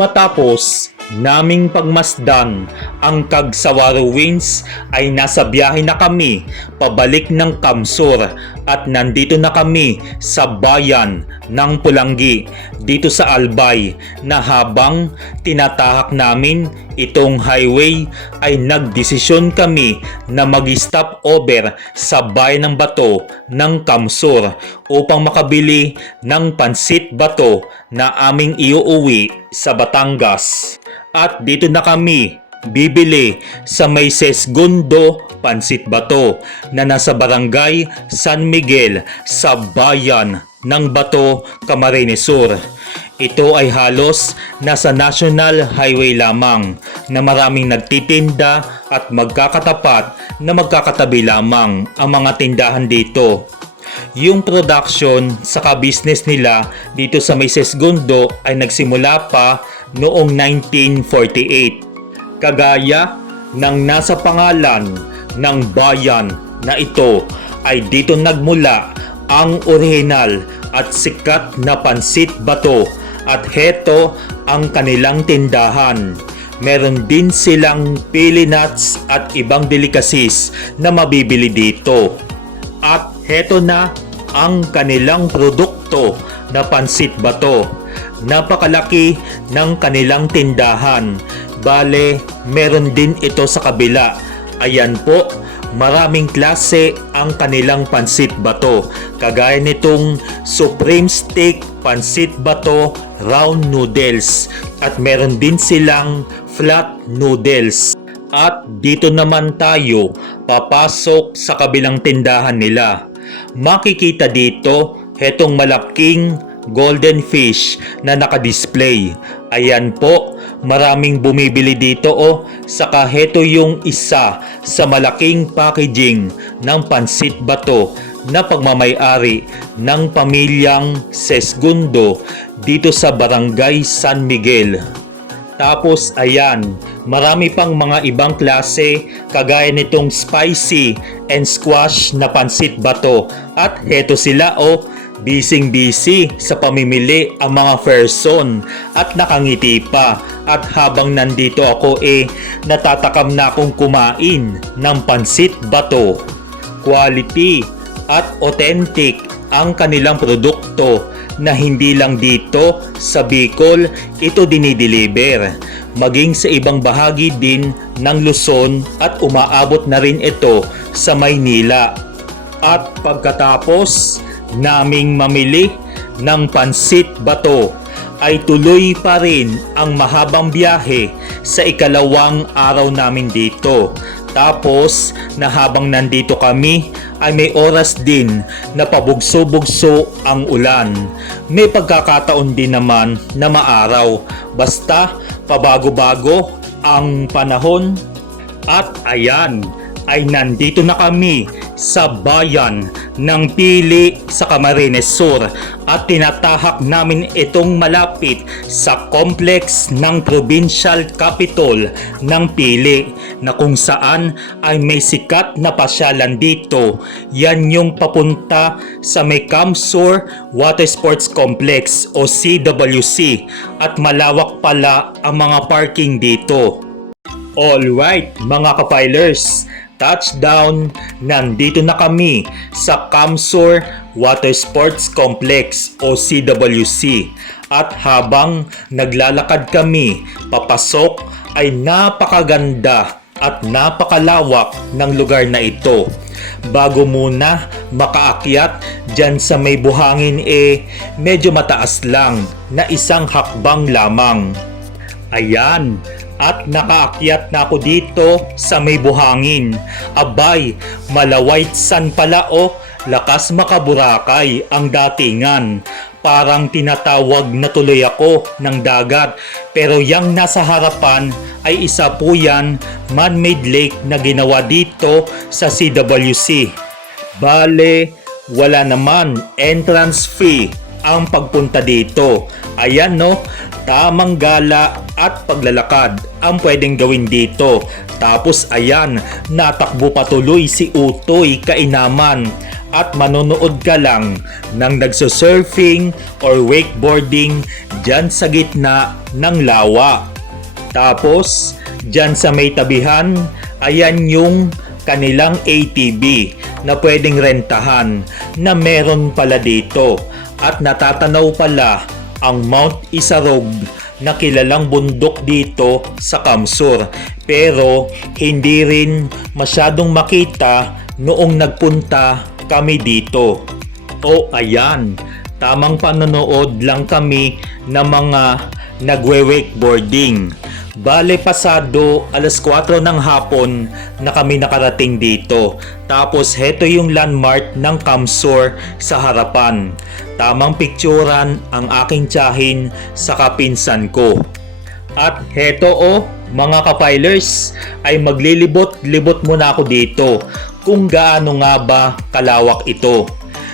Matapos naming pagmasdan ang Kagsawaru Wings ay nasa biyahe na kami pabalik ng Kamsur at nandito na kami sa bayan ng Pulangi dito sa Albay na habang tinatahak namin itong highway ay nagdesisyon kami na mag-stop over sa bayan ng Bato ng Kamsur upang makabili ng pansit bato na aming iuuwi sa Batangas. At dito na kami bibili sa may Sesgundo Pansit Bato na nasa barangay San Miguel sa bayan ng Bato, Camarines Sur. Ito ay halos nasa National Highway lamang na maraming nagtitinda at magkakatapat na magkakatabi lamang ang mga tindahan dito. Yung production sa business nila dito sa may Sesgundo ay nagsimula pa noong 1948. Kagaya ng nasa pangalan ng bayan na ito ay dito nagmula ang orihinal at sikat na pansit bato at heto ang kanilang tindahan. Meron din silang pili nuts at ibang delicacies na mabibili dito. At heto na ang kanilang produkto na pansit bato. Napakalaki ng kanilang tindahan. Bale, meron din ito sa kabila. Ayan po, maraming klase ang kanilang pansit bato. Kagaya nitong Supreme Steak Pansit Bato Round Noodles. At meron din silang Flat Noodles. At dito naman tayo papasok sa kabilang tindahan nila. Makikita dito hetong malaking golden fish na nakadisplay. Ayan po, maraming bumibili dito saka heto yung isa sa malaking packaging ng pansit bato na pagmamay-ari ng pamilyang Sesgundo dito sa barangay San Miguel. Tapos ayan, marami pang mga ibang klase kagaya nitong spicy and squash na pansit bato. At heto sila busy sa pamimili ang mga person at nakangiti pa. At habang nandito ako natatakam na akong kumain ng pansit bato. Quality at authentic ang kanilang produkto na hindi lang dito sa Bicol ito dinideliver, maging sa ibang bahagi din ng Luzon at umaabot na rin ito sa Maynila. At pagkatapos naming mamili ng pansit bato ay tuloy pa rin ang mahabang biyahe sa ikalawang araw namin dito. Tapos na habang nandito kami ay may oras din na pabugso-bugso ang ulan. May pagkakataon din naman na maaraw. Basta pabago-bago ang panahon. At ayan, ay nandito na kami sa bayan ng Pili sa Camarines Sur at tinatahak namin itong malapit sa complex ng provincial capital ng Pili na kung saan ay may sikat na pasyalan dito. Yan yung papunta sa may Kamsur Water Sports Complex o CWC at malawak pala ang mga parking dito. Alright mga kapilers, touchdown, nandito na kami sa Kamsur Water Sports Complex o CWC. At habang naglalakad kami papasok ay napakaganda at napakalawak ng lugar na ito. Bago muna makaakyat dyan sa may buhangin medyo mataas lang na isang hakbang lamang. Ayan, at nakaakyat na ako dito sa may buhangin. Abay, Malawaytsan pala lakas makaburakay ang datingan. Parang tinatawag na tuloy ako ng dagat. Pero yang nasa harapan ay isa po yan, man-made lake na ginawa dito sa CWC. Bale, wala naman entrance fee ang pagpunta dito. Ayan tamang gala at paglalakad ang pwedeng gawin dito. Tapos ayan, natakbo patuloy si Utoy Kainaman. at manonood ka lang ng nagsusurfing or wakeboarding dyan sa gitna ng lawa. Tapos, dyan sa may tabihan, ayan yung kanilang ATV na pwedeng rentahan na meron pala dito. At natatanaw pala ang Mount Isarog na kilalang bundok dito sa Kamsur. Pero hindi rin masyadong makita noong nagpunta kami dito. O ayan, tamang panonood lang kami ng mga nagwe-wakeboarding. Bale pasado alas 4 ng hapon na kami nakarating dito. Tapos heto yung landmark ng Kamsur sa harapan. Tamang picturan ang aking tiyahin sa kapinsan ko. At heto mga kapilers, ay maglilibot-libot muna ako dito kung gaano nga ba kalawak ito.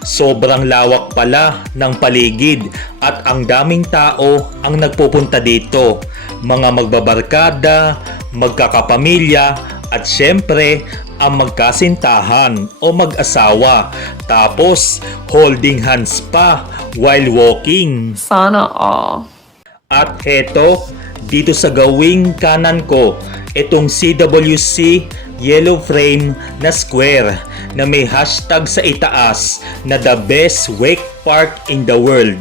Sobrang lawak pala ng paligid at ang daming tao ang nagpupunta dito. Mga magbabarkada, magkakapamilya at syempre ang magkasintahan o mag-asawa. Tapos holding hands pa while walking. Sana all. At heto, dito sa gawing kanan ko, itong CWC yellow frame na square na may hashtag sa itaas na the best wake park in the world.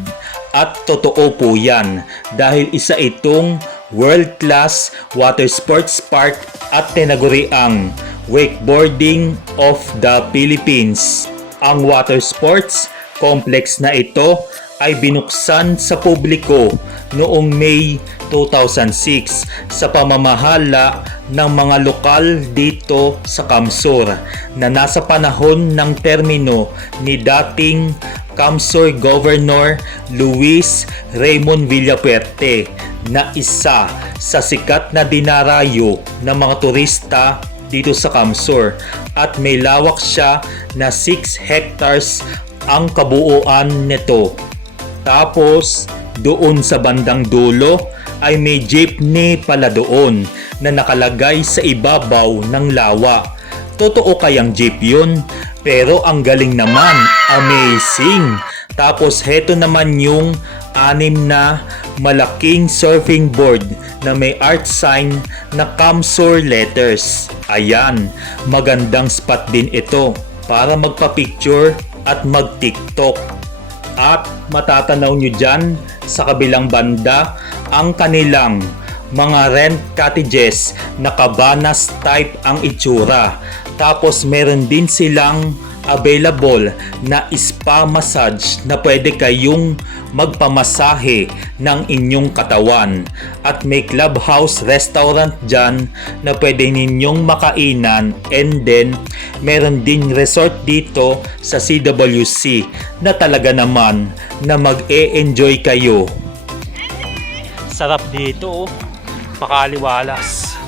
At totoo po yan dahil isa itong world-class water sports park at tinaguriang wakeboarding of the Philippines. Ang water sports complex na ito ay binuksan sa publiko noong May 2006 sa pamamahala ng mga lokal dito sa Kamsur na nasa panahon ng termino ni dating Kamsur Governor Luis Raymond Villapuerte na isa sa sikat na dinarayo ng mga turista dito sa Kamsur at may lawak siya na 6 hectares ang kabuuan nito. Tapos doon sa bandang dulo ay may jeepney pala doon na nakalagay sa ibabaw ng lawa. Totoo kayang jeep yun? Pero ang galing naman, amazing! Tapos heto naman yung 6 na malaking surfing board na may art sign na Kamsur letters. Ayan, magandang spot din ito para magpa-picture at mag-TikTok. At matatanaw nyo dyan sa kabilang banda ang kanilang mga rent cottages na cabanas type ang itsura. Tapos meron din silang available na spa massage na pwede kayong magpamasahe ng inyong katawan. At may clubhouse restaurant dyan na pwede ninyong makainan, and then meron din resort dito sa CWC na talaga naman na mag-e-enjoy kayo. Sarap dito, pakaliwalas.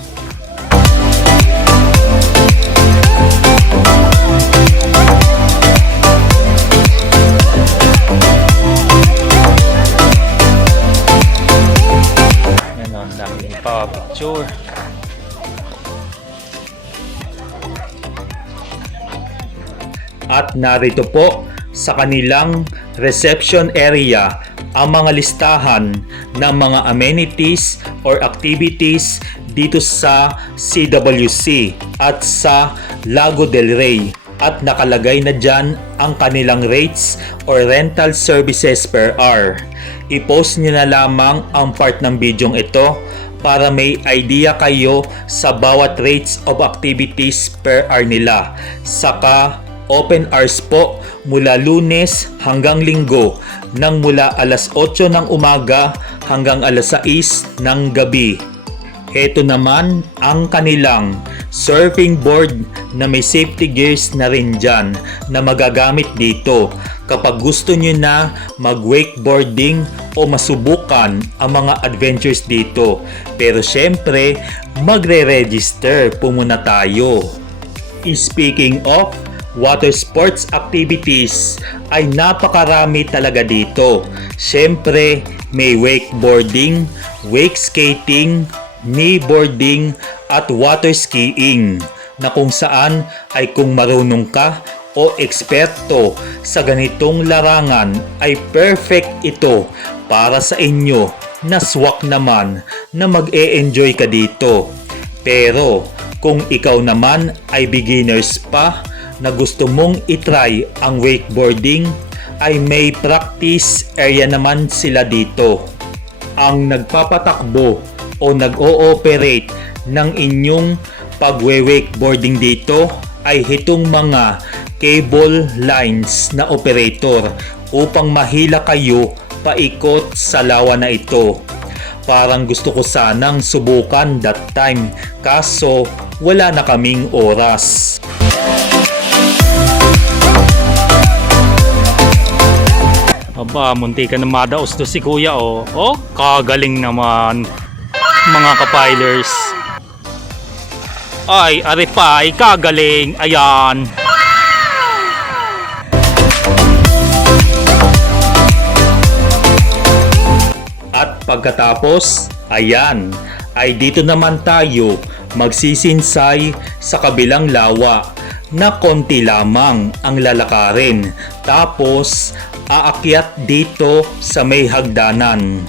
Picture. At narito po sa kanilang reception area ang mga listahan ng mga amenities or activities dito sa CWC at sa Lago del Rey. At nakalagay na dyan ang kanilang rates or rental services per hour. I-post nyo na lamang ang part ng bidyong ito para may idea kayo sa bawat rates of activities per hour nila. Saka open hours po mula Lunes hanggang Linggo nang mula alas 8 ng umaga hanggang alas 6 ng gabi. Heto naman ang kanilang surfing board na may safety gears na rin dyan na magagamit dito kapag gusto nyo na mag-wakeboarding o masubukan ang mga adventures dito. Pero syempre, magre-register po muna tayo. Speaking of water sports activities, ay napakarami talaga dito. Syempre, may wakeboarding, wake skating, kneeboarding at water skiing na kung saan ay kung marunong ka o eksperto sa ganitong larangan ay perfect ito para sa inyo na swak naman na mag-e-enjoy ka dito. Pero kung ikaw naman ay beginners pa na gusto mong itry ang wakeboarding, ay may practice area naman sila dito. Ang nagpapatakbo o nag-ooperate ng inyong pagwe-wakeboarding dito ay hitong mga cable lines na operator upang mahila kayo paikot sa lawa na ito. Parang gusto ko sanang subukan that time, kaso wala na kaming oras. Aba, munti ka na madaos to si kuya oh. Oh, kagaling naman mga kapilers. Ay, are pa, ay kagaling. Ayan. At pagkatapos, ayan, ay dito naman tayo magsisinsay sa kabilang lawa na konti lamang ang lalakarin. Tapos, aakyat dito sa may hagdanan.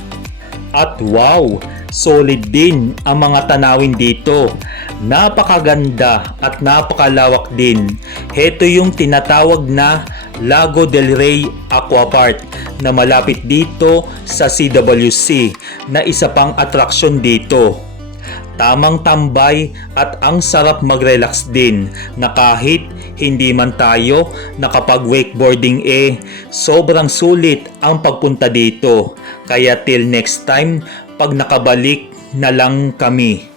At wow, solid din ang mga tanawin dito. Napakaganda at napakalawak din. Heto yung tinatawag na Lago del Rey Aquapark na malapit dito sa CWC na isa pang atraksyon dito. Tamang tambay at ang sarap mag-relax din na kahit hindi man tayo nakapag-wakeboarding sobrang sulit ang pagpunta dito. Kaya till next time, pag nakabalik na lang kami.